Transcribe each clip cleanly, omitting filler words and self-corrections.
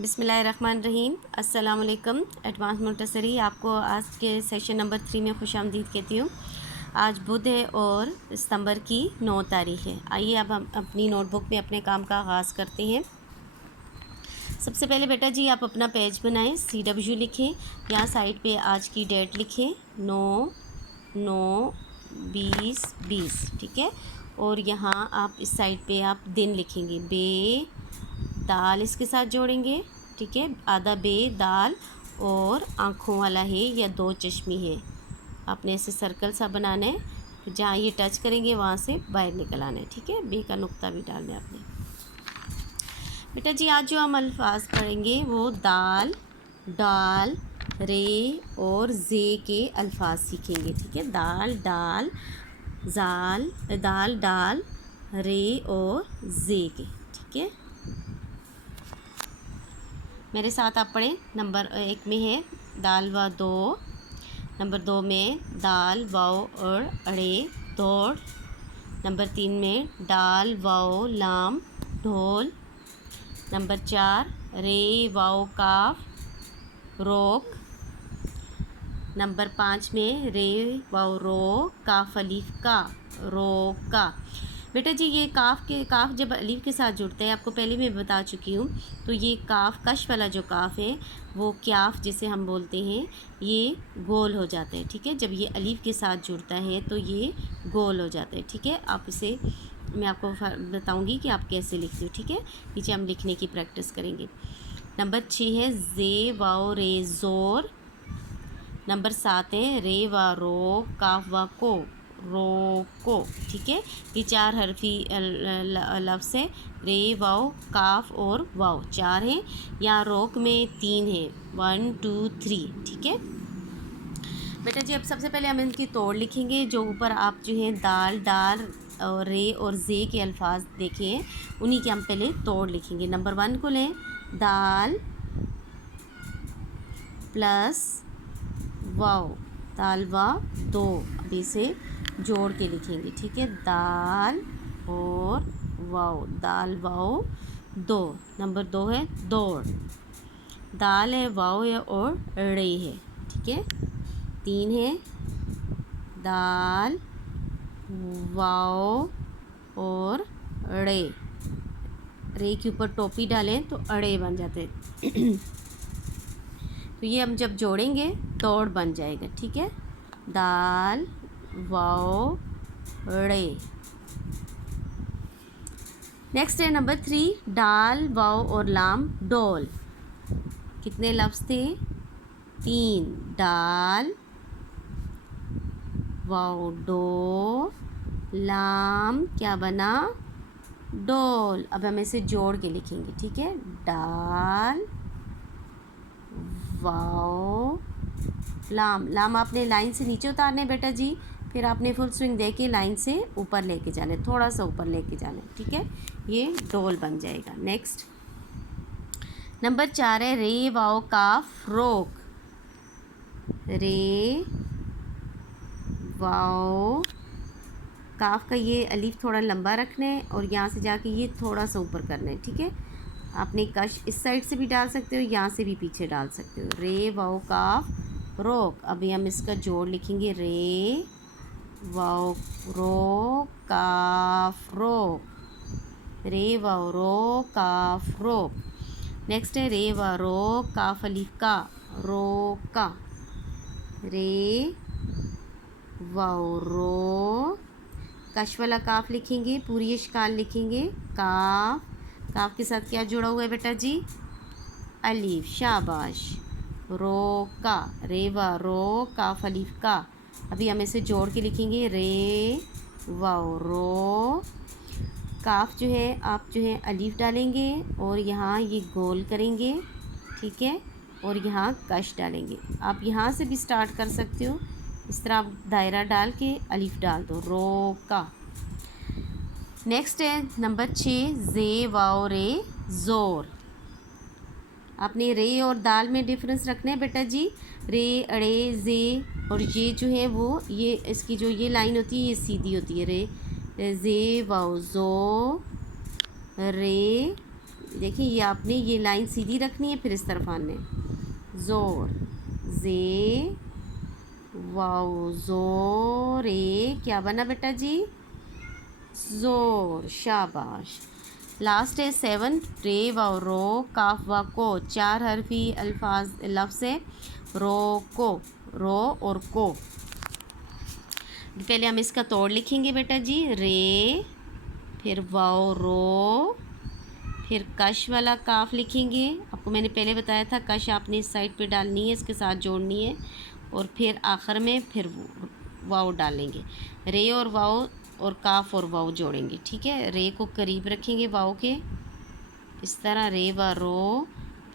बिस्मिल्लाहिर्रहमानिर्रहीम। अस्सलाम वालेकुम। एडवांस मुंतसरी आपको आज के सेशन नंबर 3 में खुशामदीद कहती हूँ। आज बुध है और सितंबर की 9 तारीख है। आइए अब हम अपनी नोटबुक में अपने काम का आगाज़ करते हैं। सबसे पहले बेटा जी आप अपना पेज बनाएं, CW लिखें, यहाँ साइड पे आज की डेट लिखें 9/9/2020, ठीक है। और यहाँ आप इस साइड पे आप दिन लिखेंगे, बे दाल इसके साथ जोड़ेंगे, ठीक है। आधा बे दाल और आँखों वाला है या दो चश्मी है। आपने ऐसे सर्कल सा बनाना है, तो जहाँ ये टच करेंगे वहाँ से बाहर निकल आना है, ठीक है। बे का नुक्ता भी डालना है आपने। बेटा जी आज जो हम अल्फाज पढ़ेंगे वो दाल, डाल, रे और जे के अल्फाज सीखेंगे, ठीक है। दाल डाल जाल, दाल डाल रे और जे के, ठीक है। मेरे साथ आप पढ़ें। नंबर 1 में है दाल व दो, नंबर 2 में दाल वाओ और अड़े दौड़, नंबर 3 में डाल वाओ लाम ढोल, नंबर 4 रे वाओ काफ रोक, नंबर 5 में रे वाओ रो काफ अलीफ का रोका। बेटा जी ये काफ जब अलीफ के साथ जुड़ते हैं, आपको पहले मैं बता चुकी हूँ। तो ये काफ कश वाला जो काफ है वो क्याफ जिसे हम बोलते हैं, ये गोल हो जाता है, ठीक है। जब ये अलीफ के साथ जुड़ता है तो ये गोल हो जाता है, ठीक है। आप इसे मैं आपको बताऊँगी कि आप कैसे लिखते हो, ठीक है। नीचे हम लिखने की प्रैक्टिस करेंगे। नंबर 6 है जे वाओ रे ज़ोर, नंबर 7 है रे व रो काफ व को रोको, ठीक है। ये 4 हरफी लफ्ज़ है, रे वाओ काफ और वाओ 4 हैं। यहाँ रोक में 3 है, 1 2 3, ठीक है। बेटा जी अब सबसे पहले हम इनकी तोड़ लिखेंगे। जो ऊपर आप जो है दाल डाल और रे और जे के अल्फाज देखे हैं, उन्हीं के हम पहले तोड़ लिखेंगे। नंबर 1 को लें, दाल प्लस वाओ, दाल वा दो, अब इसे जोड़ के लिखेंगे, ठीक है। दाल और वाओ, दाल वाओ दो। नंबर 2 है दौड़, दाल है वाओ है और रे है, ठीक है। 3 है दाल वाओ और रे, रे के ऊपर टोपी डालें तो अड़े बन जाते हैं। तो ये हम जब जोड़ेंगे तोड़ बन जाएगा, ठीक है। दाल वाओ रे। नेक्स्ट है नंबर 3 डाल वाओ और लाम डोल। कितने लफ्ज़ थे? 3। डाल वाओ डो लाम क्या बना? डोल। अब हम इसे जोड़ के लिखेंगे, ठीक है। डाल वाओ लाम, लाम आपने लाइन से नीचे उतारने बेटा जी, फिर आपने फुल स्विंग दे के लाइन से ऊपर लेके जाने, थोड़ा सा ऊपर लेके जाने, ठीक है। ये डोल बन जाएगा। नेक्स्ट नंबर 4 है रे वाओ काफ रोक, रे वाओ काफ का ये अलीफ थोड़ा लंबा रखना है और यहाँ से जाके ये थोड़ा सा ऊपर करना है, ठीक है। आपने कश इस साइड से भी डाल सकते हो, यहाँ से भी पीछे डाल सकते हो। रे वाओ काफ रोक। अभी हम इसका जोड़ लिखेंगे, रे वाओ रो काफ रोक, रे वाओ रो काफ रोक। नेक्स्ट है रे व रो काफ अलीफ का रोका, रे वाओ रो कश वाला काफ लिखेंगे, पूरी इश्काल लिखेंगे। काफ, काफ के साथ क्या जुड़ा हुआ है बेटा जी? अलीफ, शाबाश। रो का, रे व रो काफ अलीफ का। अभी हम इसे जोड़ के लिखेंगे, रे वाओ रो काफ जो है आप जो है अलीफ डालेंगे और यहाँ ये गोल करेंगे, ठीक है। और यहाँ कश डालेंगे। आप यहाँ से भी स्टार्ट कर सकते हो, इस तरह आप दायरा डाल के अलीफ डाल दो, रो का। नेक्स्ट है नंबर 6 जे वाओ रे ज़ोर। आपने रे और दाल में डिफरेंस रखना है बेटा जी। रे अड़े जे और ये जो है वो ये इसकी जो ये लाइन होती है ये सीधी होती है। रे जे वाओ ज़ो रे देखिए ये आपने ये लाइन सीधी रखनी है, फिर इस तरफ आने। ज़ोर, जे वाओ ज़ोर, ए क्या बना बेटा जी? ज़ोर, शाबाश। लास्ट है 7, रे वाओ रो, काफ वा को, 4 हरफी अल्फाज लफ्ज़ है रो को, रो और को। पहले हम इसका तोड़ लिखेंगे बेटा जी, रे, फिर वाओ रो, फिर कश वाला काफ लिखेंगे। आपको मैंने पहले बताया था कश आपने इस साइड पे डालनी है, इसके साथ जोड़नी है, और फिर आखिर में फिर वाओ डालेंगे। रे और वाओ और काफ और वाओ जोड़ेंगे, ठीक है। रे को करीब रखेंगे वाओ के, इस तरह रे व रो,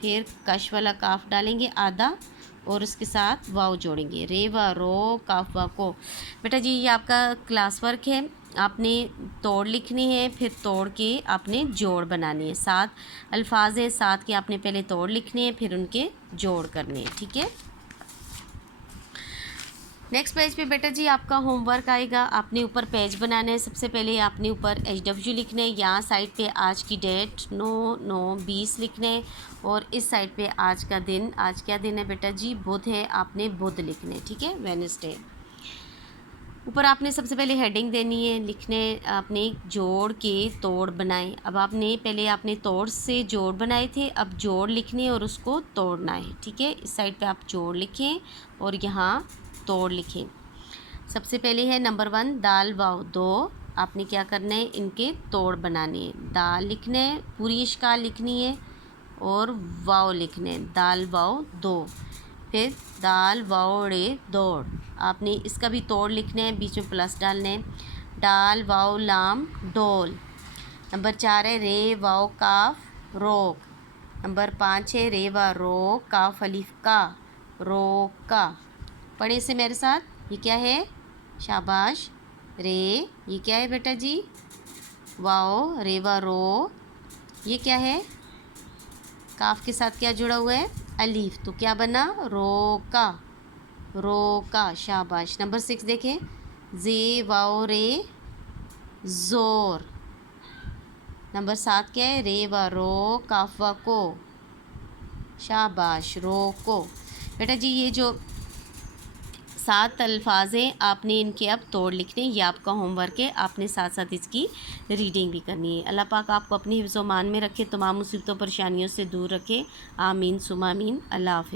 फिर कश वाला काफ डालेंगे आधा, और उसके साथ वाओ जोड़ेंगे। रे व रो काफ व को। बेटा जी ये आपका क्लास वर्क है, आपने तोड़ लिखनी है, फिर तोड़ के आपने जोड़ बनानी है। 7 अल्फाज है, 7 के आपने पहले तोड़ लिखने हैं, फिर उनके जोड़ करने हैं, ठीक है। नेक्स्ट पेज पे बेटा जी आपका होमवर्क आएगा। आपने ऊपर पेज बनाना है। सबसे पहले आपने ऊपर HW लिखना है, यहाँ साइड पे आज की डेट 9/9/20 लिखना है, और इस साइड पे आज का दिन, आज क्या दिन है बेटा जी? बुध है, आपने बुध लिखना है, ठीक है, वेडनेसडे। ऊपर आपने सबसे पहले हेडिंग देनी है, लिखने आपने जोड़ के तोड़ बनाए। अब आपने पहले आपने तोड़ से जोड़ बनाए थे, अब जोड़ लिखने और उसको तोड़ना है, ठीक है। इस साइड पे आप जोड़ लिखें और यहाँ तोड़ लिखें। सबसे पहले है नंबर 1 दाल वाव 2। आपने क्या करना है, इनके तोड़ बनाने हैं। दाल लिखना है, पूरी इश्काल लिखनी है, और वाव लिखने हैं, दाल वाव 2। फिर दाल वाव रे दौड़, आपने इसका भी तोड़ लिखना है, बीच में प्लस डालने हैं। डाल वाव लाम डोल। नंबर 4 है रे वाव काफ रोक। नंबर 5 है रे वा रो काफ अलिफ का रोका। पढ़े इसे मेरे साथ, ये क्या है? शाबाश। रे, ये क्या है बेटा जी? वाओ, रे वा रो, ये क्या है? काफ के साथ क्या जुड़ा हुआ है? अलीफ, तो क्या बना? रोका, रोका, शाबाश। नंबर 6 देखें, जे वाओ रे जोर। नंबर 7 क्या है? रे वा रो काफ वा को, शाबाश, रोको। बेटा जी ये जो 7 अल्फाज हैं, आपने इनके अब तोड़ लिखने, ये आपका होमवर्क है। आपने साथ साथ इसकी रीडिंग भी करनी है। अल्लाह पाक आपको अपनी हिफ्ज़-ओ-मान में रखे, तमाम मुसीबतों परेशानियों से दूर रखे। आमीन सुमा आमीन। अल्लाह हाफ़िज़।